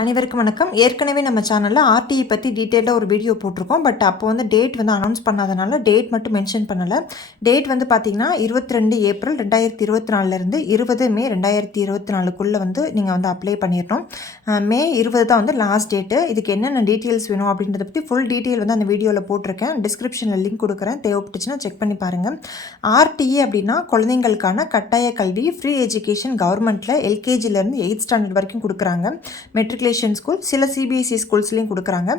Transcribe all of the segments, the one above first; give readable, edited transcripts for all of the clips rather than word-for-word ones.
அனைவருக்கும் வணக்கம். ஏற்கனவே நம்ம சேனலில் ஆர்டிஇ பற்றி டீட்டெயிலாக ஒரு வீடியோ போட்டிருக்கோம். பட் அப்போ வந்து டேட் வந்து அனௌன்ஸ் பண்ணாதனால டேட் மட்டும் மென்ஷன் பண்ணலை. டேட் வந்து பார்த்திங்கன்னா 22 ஏப்ரல் 2024 20 மே 2024 வந்து நீங்கள் வந்து அப்ளை பண்ணிடணும். மே 20 தான் வந்து லாஸ்ட் டேட்டு. இதுக்கு என்னென்ன டீட்டெயில்ஸ் வேணும் அப்படின்றத பற்றி ஃபுல் டீட்டெயில் வந்து அந்த வீடியோவில் போட்டிருக்கேன். டிஸ்கிரிப்ஷனில் லிங்க் கொடுக்குறேன், தேவைப்பட்டுச்சுன்னா செக் பண்ணி பாருங்கள். ஆர்டிஇ அப்படின்னா குழந்தைங்களுக்கான கட்டாய கல்வி, ஃப்ரீ எஜுகேஷன் கவர்மெண்ட்டில் எல்கேஜிலேருந்து 8th ஸ்டாண்டர்ட் வரைக்கும் கொடுக்குறாங்க. மெட்ரிகுலேஷன் ஸ்கூல், சில சிபிஎஸ்சி ஸ்கூல்ஸ்லையும் கொடுக்குறாங்க.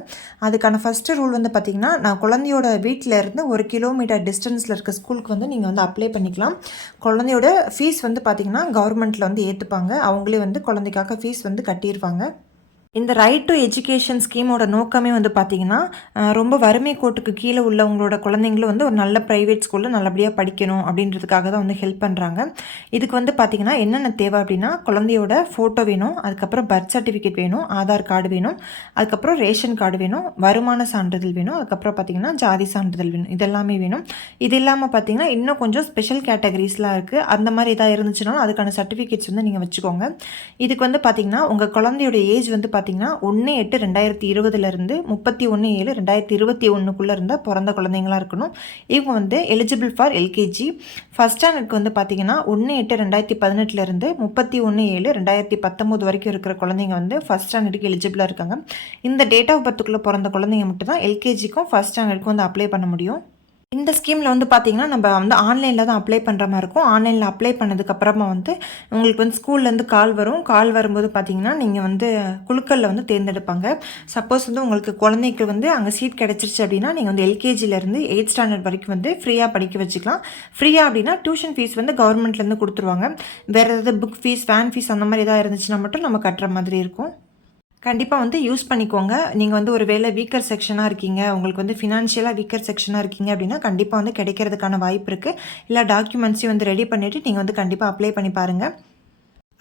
அதுக்கான ஃபஸ்ட்டு ரூல் வந்து பார்த்திங்கன்னா, நான் குழந்தையோட வீட்டில் இருந்து 1 கிலோமீட்டர் டிஸ்டன்ஸில் இருக்க ஸ்கூலுக்கு வந்து நீங்கள் வந்து அப்ளை பண்ணிக்கலாம். குழந்தையோட ஃபீஸ் வந்து பார்த்திங்கன்னா கவர்மெண்ட்டில் வந்து ஏற்றுப்பாங்க. அவங்களே வந்து குழந்தைக்காக ஃபீஸ் வந்து கட்டிடுவாங்க. இந்த ரைட் டு எஜுகேஷன் ஸ்கீமோட நோக்கமே வந்து பார்த்திங்கன்னா, ரொம்ப வறுமை கோட்டுக்கு கீழே உள்ளவங்களோட குழந்தைங்களும் வந்து ஒரு நல்ல ப்ரைவேட் ஸ்கூலில் நல்லபடியாக படிக்கணும் அப்படின்றதுக்காக தான் வந்து ஹெல்ப் பண்ணுறாங்க. இதுக்கு வந்து பார்த்திங்கன்னா என்னென்ன தேவை அப்படின்னா, குழந்தையோட ஃபோட்டோ வேணும், அதுக்கப்புறம் பர்த் சர்டிஃபிகேட் வேணும், ஆதார் கார்டு வேணும், அதுக்கப்புறம் ரேஷன் கார்டு வேணும், வருமான சான்றிதழ் வேணும், அதுக்கப்புறம் பார்த்திங்கன்னா ஜாதி சான்றிதழ் வேணும். இதெல்லாமே வேணும். இது இல்லாமல் பார்த்திங்கன்னா இன்னும் கொஞ்சம் ஸ்பெஷல் கேட்டகரிஸ்லாம் இருக்குது. அந்த மாதிரி எதாவது இருந்துச்சுனாலும் அதுக்கான சர்டிஃபிகேட்ஸ் வந்து நீங்கள் வச்சுக்கோங்க. இதுக்கு வந்து பார்த்திங்கன்னா உங்கள் குழந்தையோட ஏஜ் வந்து பார்த்திங்கன்னா 1/8/2020 31/7/2021 இருந்தால் பிறந்த குழந்தைங்களாக இருக்கணும். இவங்க வந்து எலிஜிபிள் ஃபார் எல்கேஜி. ஃபஸ்ட் ஸ்டாண்டர்டுக்கு வந்து பார்த்திங்கன்னா 1/8/2018 31/7/2019 வரைக்கும் இருக்கிற குழந்தைங்க வந்து ஃபஸ்ட் ஸ்டாண்டர்டுக்கு எலிஜிபிளாக இருக்காங்க. இந்த டேட் ஆஃப் பர்த்துக்குள்ளே பிறந்த குழந்தைங்க மட்டும் தான் எல்கேஜிக்கும் ஃபஸ்ட் ஸ்டாண்டர்டுக்கும் வந்து அப்ளை பண்ண முடியும். இந்த ஸ்கீமில் வந்து பார்த்திங்கன்னா நம்ம வந்து ஆன்லைனில் தான் அப்ளை பண்ணுற மாதிரி இருக்கும். ஆன்லைனில் அப்ளை பண்ணதுக்கப்புறமா வந்து உங்களுக்கு வந்து ஸ்கூல்லேருந்து கால் வரும். கால் வரும்போது பார்த்திங்கன்னா நீங்கள் வந்து குழுக்களில் வந்து தேர்ந்தெடுப்பாங்க. சப்போஸ் வந்து உங்களுக்கு குழந்தைக்கு வந்து அங்கே சீட் கிடச்சிருச்சு அப்படின்னா நீங்கள் வந்து எல்கேஜிலேருந்து 8th ஸ்டாண்டர்ட் வரைக்கும் வந்து ஃப்ரீயாக படிக்க வச்சுக்கலாம். ஃப்ரீயாக அப்படின்னா டியூஷன் ஃபீஸ் வந்து கவர்மெண்ட்லேருந்து கொடுத்துருவாங்க. வேறு ஏதாவது புக் ஃபீஸ், வேன் ஃபீஸ் அந்த மாதிரி எதாவது இருந்துச்சுன்னா மட்டும் நம்ம கட்டுற மாதிரி இருக்கும். கண்டிப்பாக வந்து யூஸ் பண்ணிக்கோங்க. நீங்கள் வந்து ஒரு வேளை வீக்கர் செக்ஷனாக இருக்கீங்க, உங்களுக்கு வந்து ஃபினான்ஷியலாக வீக்கர் செக்ஷனாக இருக்கீங்க அப்படின்னா கண்டிப்பாக வந்து கிடைக்கிறதுக்கான வாய்ப்பு இருக்குது. இல்லை டாக்குமெண்ட்ஸையும் வந்து ரெடி பண்ணிவிட்டு நீங்கள் வந்து கண்டிப்பாக அப்ளை பண்ணி பாருங்கள்.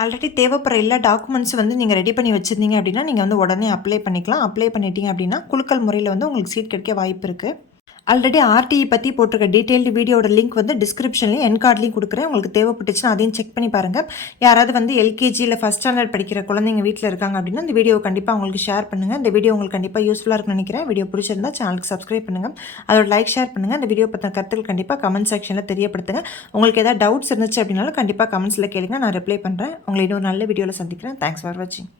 ஆல்ரெடி தேவைப்படுற எல்லா டாக்குமெண்ட்ஸ் வந்து நீங்கள் ரெடி பண்ணி வச்சுருந்தீங்க அப்படின்னா நீங்கள் வந்து உடனே அப்ளை பண்ணிக்கலாம். அப்ளை பண்ணிட்டீங்க அப்படின்னா குலுக்கல் முறையில் வந்து உங்களுக்கு சீட் கிடைக்க வாய்ப்பு இருக்குது. ஆல்ரெடி ஆர்டிஇ பற்றி போட்டிருக்க டீட்டெயில்டு வீடியோட லிங்க் வந்து டிஸ்கிரிப்ஷன்லேயும் என் கார்ட்லேயும் கொடுக்குறேன். உங்களுக்கு தேவைப்பட்டுச்சுன்னா அதையும் செக் பண்ணி பாருங்கள். யாராவது வந்து எல்கேஜி இல்லை ஃபஸ்ட் ஸ்டாண்டர்ட் படிக்கிற குழந்தைங்க வீட்டில் இருக்காங்க அப்படின்னா இந்த வீடியோ கண்டிப்பாக உங்களுக்கு ஷேர் பண்ணுங்கள். இந்த வீடியோ உங்களுக்கு கண்டிப்பாக யூஸ்ஃபுல்லாக இருக்குன்னு நினைக்கிறேன். வீடியோ பிடிச்சிருந்தா சேனலுக்கு சப்ஸ்கிரைப் பண்ணுங்கள். அதோட லைக் ஷேர் பண்ணுங்கள். இந்த வீடியோ பற்றின கருத்துக்கள் கண்டிப்பாக கமெண்ட் செக்ஷனில் தெரியப்படுத்துங்க. உங்களுக்கு ஏதாவது டவுட்ஸ் இருந்துச்சு அப்படின்னாலும் கண்டிப்பாக கமெண்ட்ஸில் கேளுங்க, நான் ரிப்ளை பண்ணுறேன். உங்களை இன்னொரு நல்ல வீடியோவில் சந்திக்கிறேன். தேங்க்ஸ் ஃபார் வாட்சிங்.